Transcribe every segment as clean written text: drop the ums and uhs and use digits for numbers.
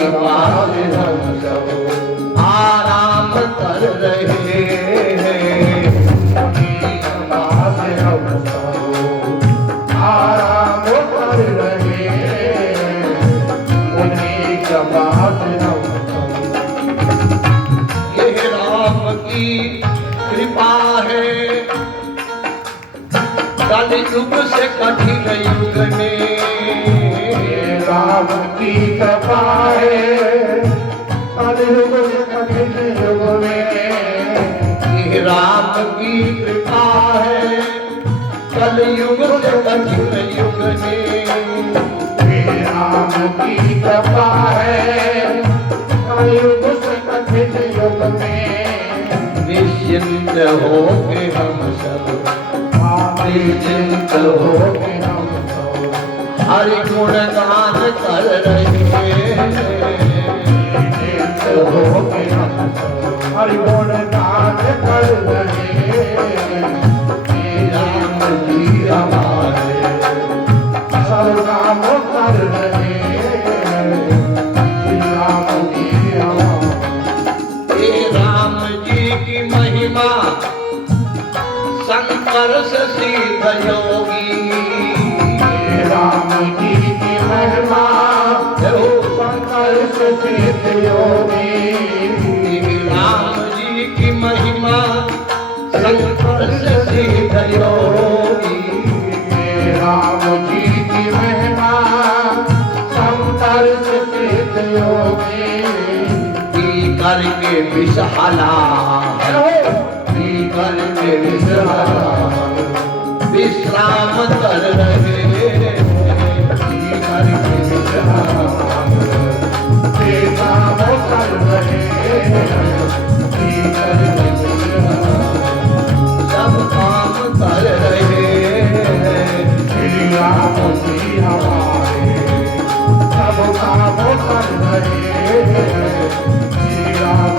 कृपा से हम सब आराम कर रहे हैं। उन्हीं कृपा से हम सब आराम कर रहे हैं। उन्हीं कृपा से हम सब। ये राम की कृपा है कलयुग से कठिन युग में। राम की कृपा है कलयुग से कठिन युग में। राम की कृपा है कलयुग से कठिन युग में। राम की कृपा है कलयुग से कठिन युग में। निश्चिंत हो के हम सब निश्चिंत हो के हम सब हरि गुण गान कर रहे हैं। निश्चिंत हो के हम सब हरि गुण गान कर रहे हैं। राम जी हमारे सब काम कर रहे हैं। राम जी हमारे राम जी की महिमा शंकर से सिद्ध योगी। राम जी की महिमा शंकर से सिद्ध योगी। राम जी की महिमा शंकर से सिद्ध योगी। राम जी की महिमा शंकर से सिद्ध योगी। करके विषहाला करके विश्राम कर रहे हैं। करके विश्राम कर रहे हैं। सब काम कर रहे हैं। श्री राम जी हमारे सब काम कर रहे हैं। श्री राम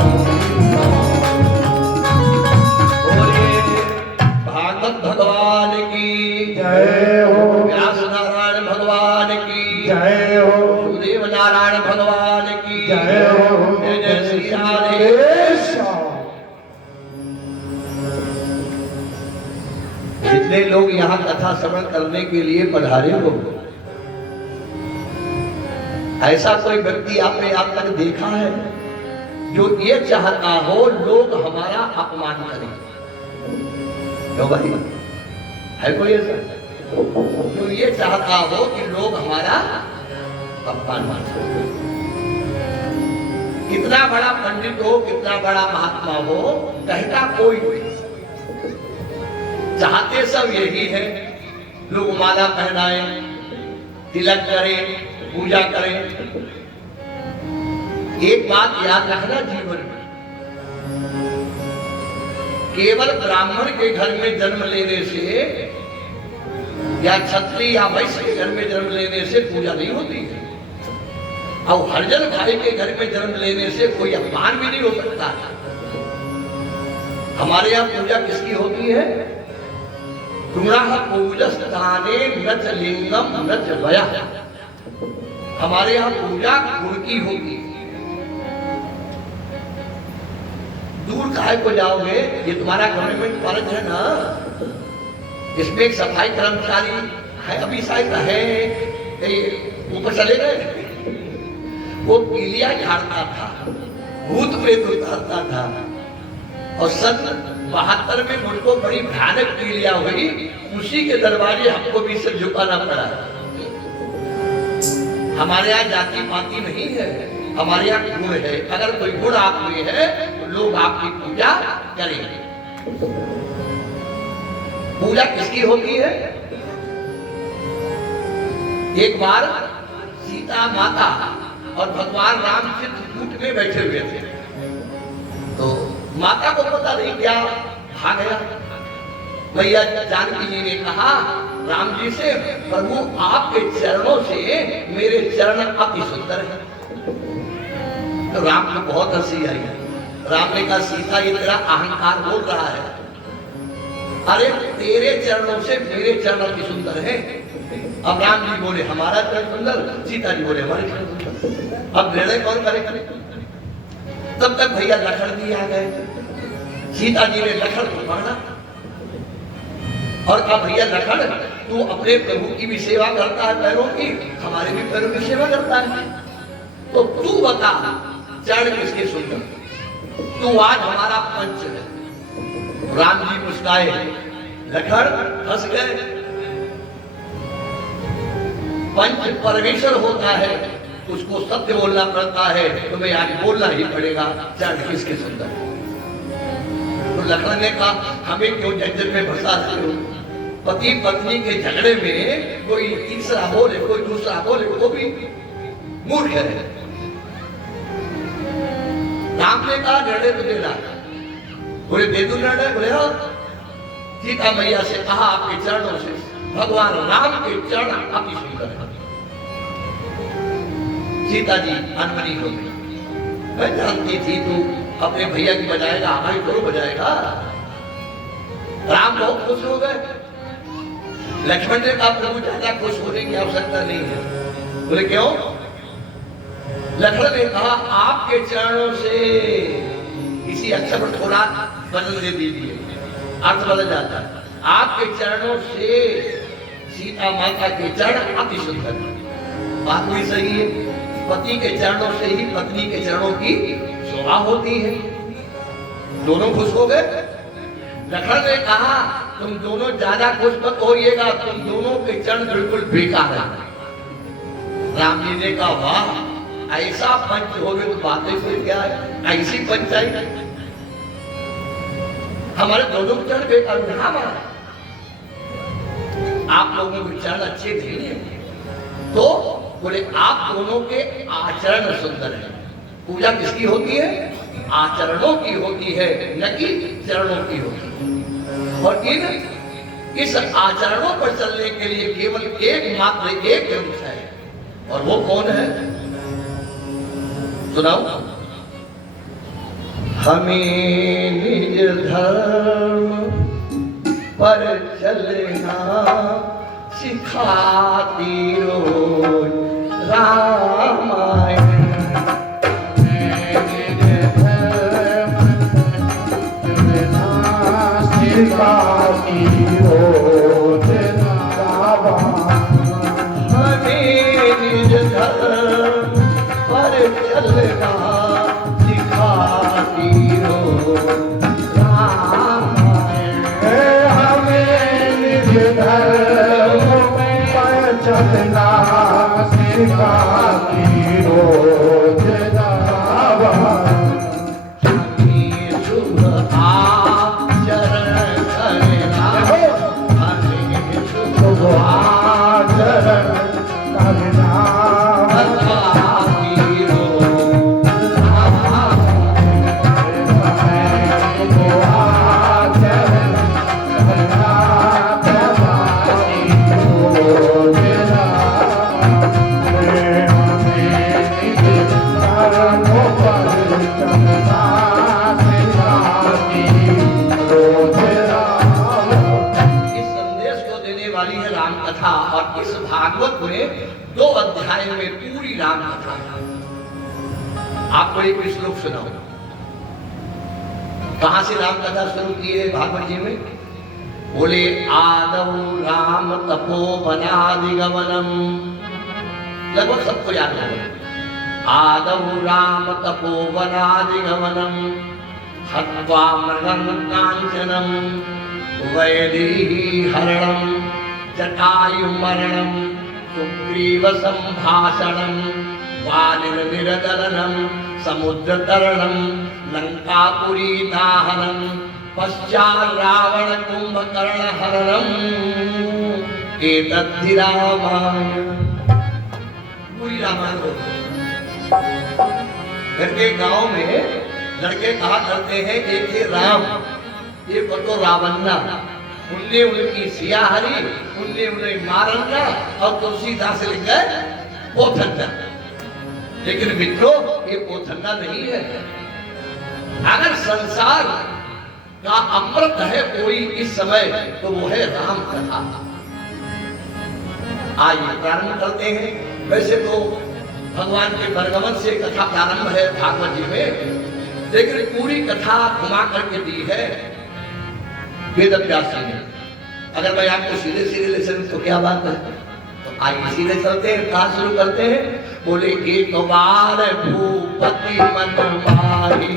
भगवान की जय हो। व्यास नारायण भगवान की जय हो। सुदेव नारायण भगवान की जय हो। जय जय श्री राधे। जितने लोग यहाँ कथा श्रवण करने के लिए पधारे हो, ऐसा कोई व्यक्ति आपने आज तक देखा है जो ये चाहता हो लोग हमारा अपमान करें? क्यों भाई, है कोई ऐसा जो ये चाहता हो कि लोग हमारा अपमान करें? कितना बड़ा पंडित हो, कितना बड़ा महात्मा हो, कहता कोई नहीं। चाहते सब यही है लोग माला पहनाएं, तिलक करें, पूजा करें। एक बात याद रखना जीवन में, केवल ब्राह्मण के घर में जन्म लेने से या क्षत्रिय या वैश्य के घर में जन्म लेने से पूजा नहीं होती है। और हरिजन भाई के घर में जन्म लेने से कोई अपमान भी नहीं हो सकता। हमारे यहाँ पूजा किसकी होती है? गुणः पूजस्थाने नच लिंगम नच वयः। हमारे यहाँ पूजा गुण की होगी। दूर काहे को जाओगे? ये तुम्हारा गवर्नमेंट कॉलेज है ना, इसमें एक सफाई कर्मचारी है, अभी शायद है, ऊपर चले गए। वो पीलिया झाड़ता था, भूत प्रेत उतारता था, और सन 72 में मुझको बड़ी भयानक पीलिया हुई। उसी के दरबारे हमको भी सिर झुकाना पड़ा। हमारे यहाँ जाति पाति नहीं है, हमारे यहाँ गुण है। अगर कोई गुण आप में है तो लोग आपकी पूजा करेंगे। पूजा किसकी होती है? एक बार सीता माता और भगवान राम चित्रकूट में बैठे हुए थे, तो माता को पता नहीं क्या भाग गया। मैया जानकी जी ने कहा राम जी से, प्रभु आपके चरणों से मेरे चरण अति सुंदर है। तो राम को बहुत हंसी आई। राम ने कहा सीता ये तेरा अहंकार बोल रहा है। अरे तेरे चरणों से मेरे चरण अति सुंदर है। अब राम जी बोले हमारा चरण सुंदर, सीता जी बोले हमारे चरण सुंदर। अब निर्णय कौन करे? तब तक भैया लखन जी आ गए। सीता जी ने लखन को पकड़ा और कहा, भैया लखन, तू अपने प्रभु की भी सेवा करता है पैरों की, हमारे भी पैरों की सेवा करता है, तो तू बता चरण किसके सुंदर? तू आज हमारा पंच है। राम जी मुस्काए, लखन हंस गए। पंच परमेश्वर होता है, उसको सत्य बोलना पड़ता है, तुम्हें आज बोलना ही पड़ेगा चरण किसके सुंदर। तो लखन ने कहा, हमें क्यों झंझट में फंसा रहे हो? पति पत्नी के झगड़े में कोई तीसरा बोले, कोई दूसरा बोले, वो भी मूर्ख है। राम ने कहा, निर्णय तो देना। बोले दे दूं निर्णय? बोले हाँ। सीता मैया से कहा, आपके चरणों से भगवान राम के चरण अति सुंदर है। सीता जी अनमनी हो गई। मैं जानती थी तू अपने भैया की बजाएगा, हमारी तो बजाएगा। राम बहुत खुश हो गए। लक्ष्मण ने कहा, प्रभु ज्यादा खुश होने की आवश्यकता नहीं है। बोले क्यों? लक्ष्मण ने कहा, आपके चरणों से किसी अक्षर पर थोड़ा बदल दे दीजिए, अर्थ बदल जाता है। आपके चरणों से सीता माता के चरण अति सुंदर। बात भी सही है, पति के चरणों से ही पत्नी के चरणों की शोभा होती है। दोनों खुश हो गए। लखन ने कहा, तुम दोनों ज्यादा खुश मत होइएगा, तुम दोनों के चरण बिल्कुल बेकार है। राम जी ने कहा, वाह, ऐसा पंच हो गए तो बातें फिर क्या है? ऐसी पंचायत हमारे दोनों के चरण बेकार है। आप लोगों के चरण अच्छे नहीं है, तो बोले आप दोनों के आचरण सुंदर है। पूजा किसकी होती है? आचरणों की होती है, न कि चरणों की होती है। और इस आचरणों पर चलने के लिए केवल एकमात्र एक ग्रंथ है, और वो कौन है? सुनाओ। हमें निज धर्म पर चलना सिखाती रोज रामायण। सिखाती रोज रामायण। हमें निज धर्म पर चलना सिखाती रोज रामायण। हमें निज धर्म पर चलना सिखाती रोज रामायण। शुभ आचरण करना, हमें शुभ आचरण करना और इस भागवत में 2 अध्याय में पूरी राम कथा है। आपको एक श्लोक सुनाओ, कहां से राम कथा शुरू की है भागवत जी में? बोले आदौ राम तपोवनादिगमनम। लगभग सबको याद होगा। आदौ राम तपोवनादिगमनम हत्वा मृगं कांचनम वैदेही हरणम जटायु मरणम सुग्रीव संभाषणम वालिर्निरदलनम समुद्र तरणम लंकापुरी दाहनम पश्चात् रावण कुंभकर्ण हरणम एतद्धि रामायण। पूरी रामायण। घर के गांव में लड़के कहा करते हैं, एक है राम, एक तो रावन्ना। उनने उनकी सियाहरी, उनने उन्हें मारना, और तुलसीदास लिख गए पोथन्ना। लेकिन मित्रों, ये पोथन्ना नहीं है। अगर संसार का अमृत है कोई इस समय, तो वो है राम कथा। आइए प्रारंभ करते हैं। वैसे तो भगवान के बरगमन से कथा प्रारंभ है भागवत जी में, लेकिन पूरी कथा घुमा करके दी है वेद व्यास जी ने। अगर मैं आपको सीधे सीधे ले चलूं तो क्या बात है, तो आइए सीधे चलते हैं। कहाँ शुरू करते हैं? बोले एक बार भूपति मन माही,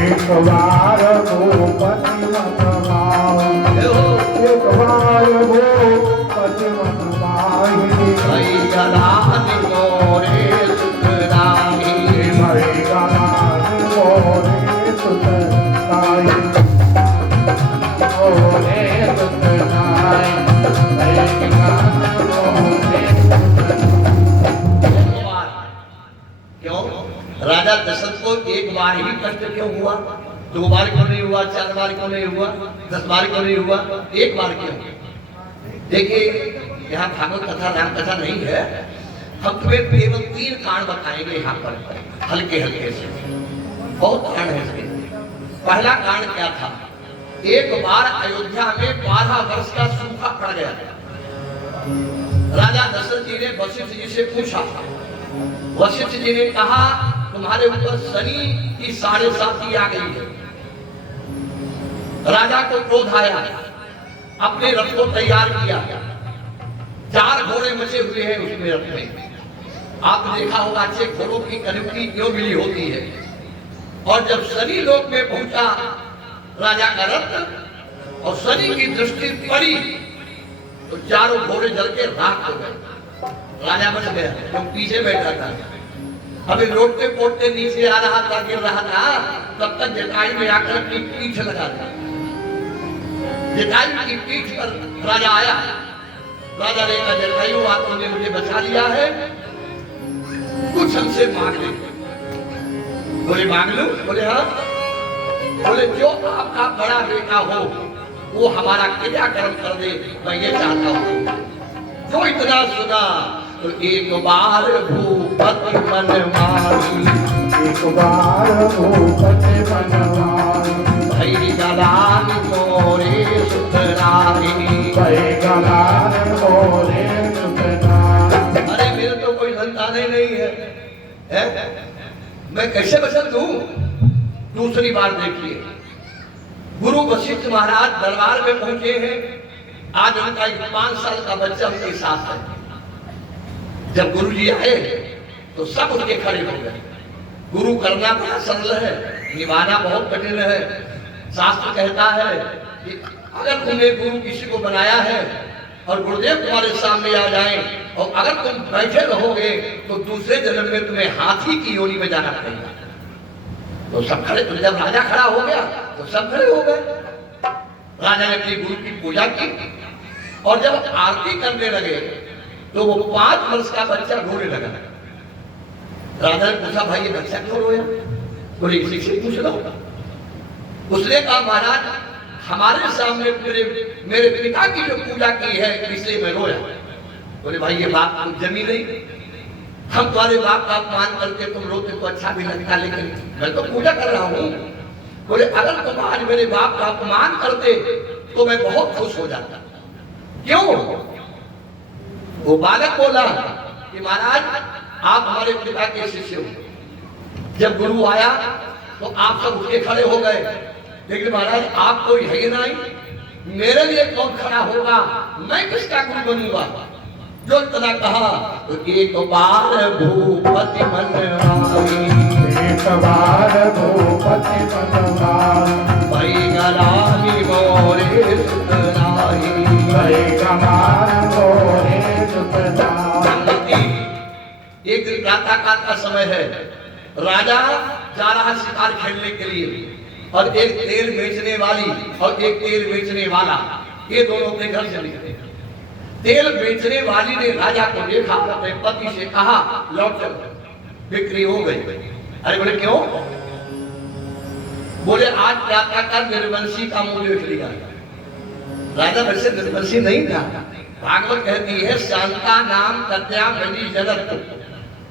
एक बार भूपति मन माही, एक बार भूपति मन माही, भई गलान मोरे सुत राही, भई गलान मोरे सुत राही, मोरे सुत राही, भई गलान मोरे क्यों? राजा दशरथ को एक बार ही कष्ट क्यों हुआ? 2 बार क्यों नहीं हुआ? 4 बार क्यों नहीं हुआ? 10 बार क्यों नहीं हुआ? एक बार क्यों? देखिए, यहाँ भागवत कथा राम कथा नहीं है, हम तुम्हें केवल 3 कांड बताएंगे यहाँ पर हल्के हल्के से। बहुत कांड है इसके। पहला कांड क्या था? एक बार अयोध्या में 12 वर्ष का सूखा पड़ गया। राजा दशरथ जी ने वशिष्ठ जी से पूछा, वशिष्ठ जी ने कहा तुम्हारे ऊपर शनि की 7.5 आ गई है। राजा को क्रोध आया, अपने रथ को तैयार किया, 4 घोड़े मचे हुए हैं उसमें रथ में। आपने देखा होगा अच्छे घोड़ों की कनुकी क्यों मिली होती है। और जब शनि लोक में पहुंचा राजा का रथ और शनि की दृष्टि पड़ी तो 4 घोड़े जल के राख हो गए। राजा बच गया, जो पीछे बैठा था। अभी रोटते पोटते नीचे आ रहा था, गिर रहा था, तब तक जटायु में आकर की पीठ लगा था। जटायु की पीठ पर राजा आया। राजा ने कहा जटायु आपने मुझे बचा लिया है, कुछ हमसे मांग ले। बोले मांग लो? बोले हाँ। बोले जो आपका बड़ा बेटा हो वो हमारा क्रियाक्रम कर दे, मैं ये चाहता हूँ। जो इतना सुना तो एक बार भूपति मन माही, एक बार भूपति मन माही, भई गलान मोरे सुत राही, भई गलान मोरे सुत राही। अरे मेरे तो कोई संतान ही नहीं है, मैं कैसे बचन दूं? दूसरी बार देखिए, गुरु वशिष्ठ महाराज दरबार में पहुंचे हैं। आज उनका 5 साल का बच्चा उनके साथ है। जब गुरु जी आए तो सब उनके खड़े हो गए। गुरु करना बड़ा सरल है, निभाना बहुत कठिन है। शास्त्र कहता है कि अगर तुमने गुरु किसी को बनाया है और गुरुदेव तुम्हारे सामने आ जाएं और अगर तुम बैठे रहोगे तो दूसरे जन्म में तुम्हें हाथी की योनि में जाना पड़ेगा। तो सब खड़े, तो जब राजा खड़ा हो गया तो सब खड़े हो गए। राजा ने अपने गुरु की पूजा की और जब आरती करने लगे तो वो 5 वर्ष का बच्चा रोने लगा। राजा ने पूछा भाई ये बच्चा क्यों रोया? बोले इसी से पूछ लो। उसने कहा महाराज हमारे सामने मेरे पिता की जो पूजा की है इसलिए मैं रोया। बोले भाई ये बात तुम जमी नहीं, हम तुम्हारे बाप का अपमान करके तुम रोते तो अच्छा भी लगता, लेकिन मैं तो पूजा कर रहा हूँ। बोले अगर तुम आज मेरे बाप का अपमान करते तो मैं बहुत खुश हो जाता। क्यों? वो बालक बोला कि महाराज आप हमारे पिता के शिष्य हो। जब गुरु आया तो आप सब उठ के खड़े हो गए, लेकिन महाराज आप कोई है नहीं, मेरे लिए कौन खड़ा होगा? मैं किसका गुरु बनूंगा? जो इतना कहा तो एक बार भूपति मन माही, एक बार भूपति मन माही, भई गलान मोरे सुत राही, भई गलान मोरे सुत राही। एक दिन प्रातःकाल का समय है। राजा जा रहा शिकार खेलने के लिए और एक तेल बेचने वाली और एक तेल बेचने वाला, ये दोनों अपने घर चले गए। तेल बेचने वाली ने राजा को देखा, अपने पति से कहा लौट चलो, बिक्री हो गई। अरे बोले क्यों? बोले आज प्रातःकाल निर्वंशी का मुंह देख लिया। राजा वैसे निर्वंशी नहीं था। भागवत कहती है शांता नाम कन्या बनी जगत,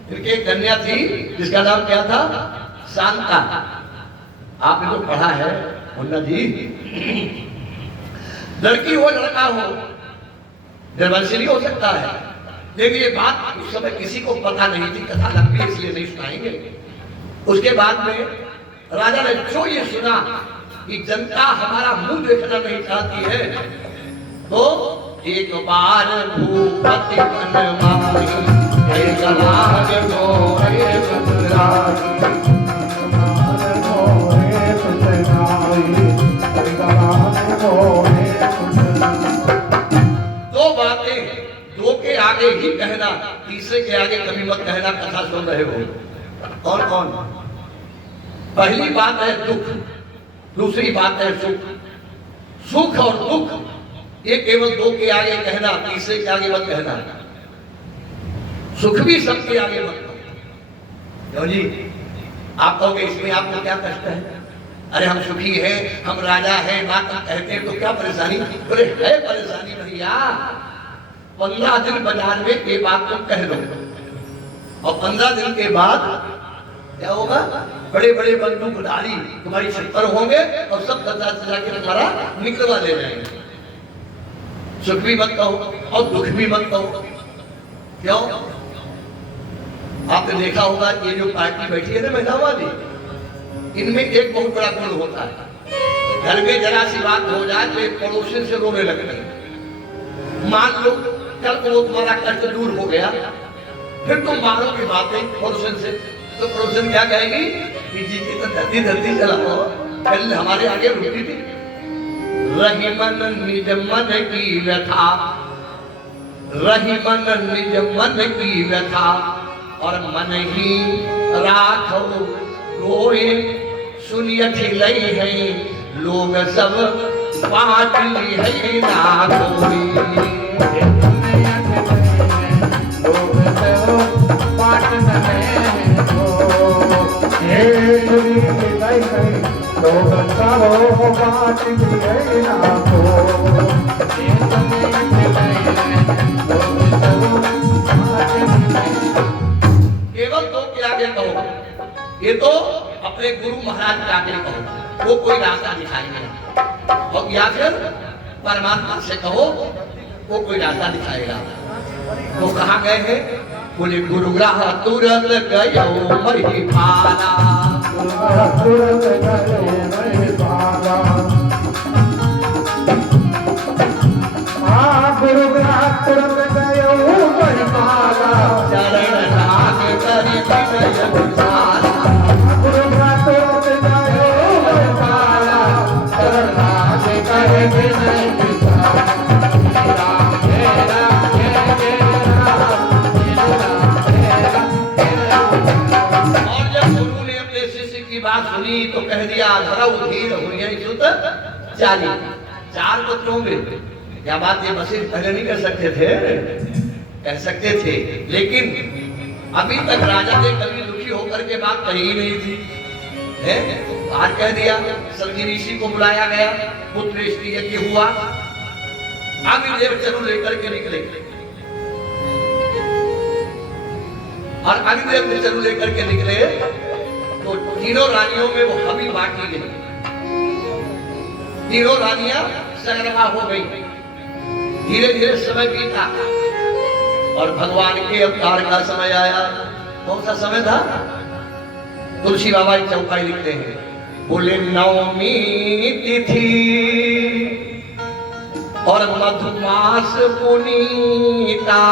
इनकी कन्या थी जिसका नाम क्या था? शांता। आपने तो पढ़ा है मुन्ना जी, लड़की हो लड़का हो निर्वंशी नहीं हो सकता है। लेकिन ये बात उस समय किसी को पता नहीं थी, कथा लंबी इसलिए नहीं सुनाएंगे। उसके बाद में राजा ने जो ये सुना कि जनता हमारा मुंह देखना नहीं चाहती है, तो एक बार भूपति बनवाई, एक बार मोरे सुतराई, दो बातें, दो के आगे ही कहना, तीसरे के आगे कभी मत कहना, कथा सुन रहे हो। कौन कौन? पहली बात है दुख, दूसरी बात है सुख। सुख और दुख ये केवल दो के आगे कहना, तीसरे के आगे मत कहना। सुख भी सबके आगे मत कहना। क्यों जी? आप कहोगे इसमें आपको क्या कष्ट है? अरे हम सुखी हैं, हम राजा हैं, बात हम कहते हैं तो क्या परेशानी? बोले है परेशानी भैया। 15 दिन बाजार में ये बात तुम कह लो और 15 दिन के बाद क्या होगा? बड़े बड़े बंदूकधारी तुम्हारी छत पर होंगे और सब सजा सजा के तुम्हारा निकलवा ले जाएंगे। सुख भी मत कहो और दुख भी मत कहो। क्यों? आपने देखा होगा ये जो पार्टी बैठी है ना महिला वाली, इनमें एक बहुत बड़ा गुण होता है। घर में जरा सी बात हो जाए तो एक पड़ोसी से रोने लगते हैं। मान लो कल को तुम्हारा कष्ट दूर हो गया, फिर तुम मारोगे बातें पड़ोसन से, तो पड़ोसन क्या कहेगी कि जी की तो धरती धरती चलाओ, कल हमारे आगे रुकी थी। रही मन निज मन की व्यथा, रही मन निज मन की व्यथा, और मन ही राखो रोए, सुनिय खिलई है लोग सब बाँट ली है ना कोई। केवल दो के आगे कहो, ये तो अपने गुरु महाराज के आगे कहो, वो कोई रास्ता दिखाएंगे। और या फिर परमात्मा से कहो, वो कोई रास्ता दिखाएगा। तो कहाँ गए हैं? बोले गुरुग्रह तुरंत गयो महिपाला, तुरंत गयो महिपाला। गुरुग्रह तुरंत गयो महिपाला, चरण नाग करि विनय विचारा। गुरुग्रह तुरंत गयो महिपाला, चरण नाग करि विनय विचारा। बात सुनी तो कह दिया धरा धीर हुई सुत चाली। 4 पुत्रों में क्या बात ये बशीर पहले नहीं कर सकते थे? कह सकते थे, लेकिन अभी तक राजा ने कभी दुखी होकर के बात कही ही नहीं थी। है? आज कह दिया। संगी ऋषि को बुलाया गया, पुत्र स्त्री यज्ञ हुआ, अग्निदेव चरु लेकर के निकले और अग्निदेव चरु लेकर के निकले तो तीनों रानियों में वो हवी बांटी गई। तीनों रानियां सगर्भा हो गई। धीरे धीरे समय बीता और भगवान के अवतार का समय आया। कौन सा समय था? तुलसी बाबा की चौपाई लिखते हैं, बोले नवमी तिथि और मधुमास पुनीता।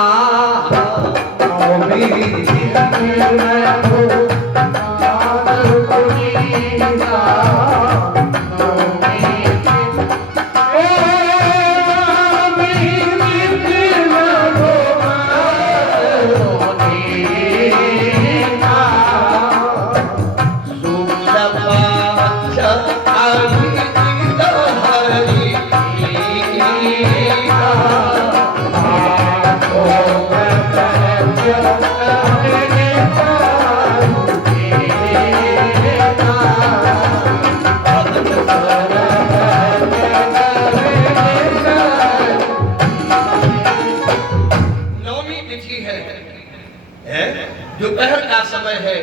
दोपहर का समय है।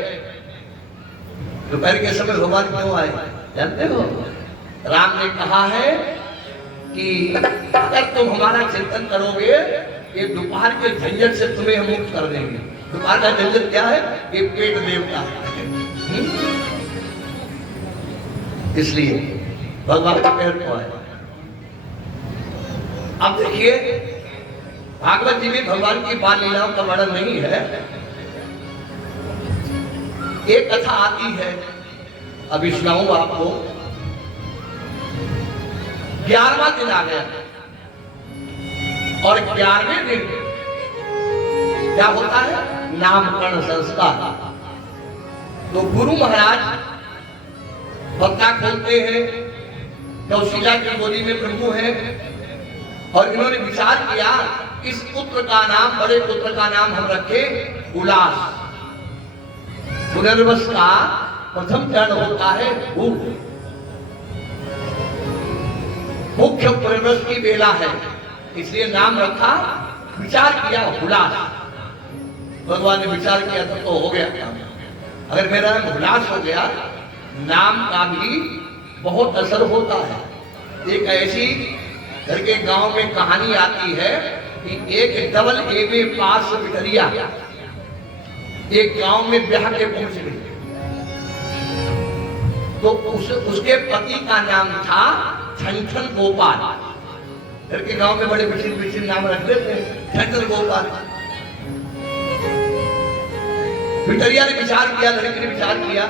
दोपहर के समय भगवान क्यों आए जानते हो? राम ने कहा है कि अगर तुम हमारा चिंतन करोगे ये दोपहर के झंझट से तुम्हें हम मुक्त कर देंगे। दोपहर का झंझट क्या है? ये पेट देवता है। इसलिए भगवान का पैर को है। अब देखिए भागवत जी में भगवान की बाल लीलाओं का वर्णन नहीं है। एक कथा आती है, अभी सुनाऊंगा आपको। 11वां दिन आ गया और 11वें दिन क्या होता है? नामकरण संस्कार। तो गुरु महाराज बक्का खोलते हैं, कौशिला की गोदी में प्रभु है और इन्होंने विचार किया इस पुत्र का नाम, बड़े पुत्र का नाम हम रखे उल्लास। पुनर्वस का प्रथम चरण होता है भूख, मुख्य पुनर्वस की बेला है, इसलिए नाम रखा। विचार किया उल्लास। भगवान ने विचार किया तो हो गया। अगर मेरा नाम उल्लास हो गया, नाम का भी बहुत असर होता है। एक ऐसी घर के गांव में कहानी आती है कि एक डबल ए पास बिटरिया एक गांव में ब्याह के पहुंच गई। तो उसके पति का नाम था छनछन गोपाल। घर के गांव में बड़े विचित्र नाम रख देते हैं, छनछन गोपाल। बिटरिया ने विचार किया, लड़की ने विचार किया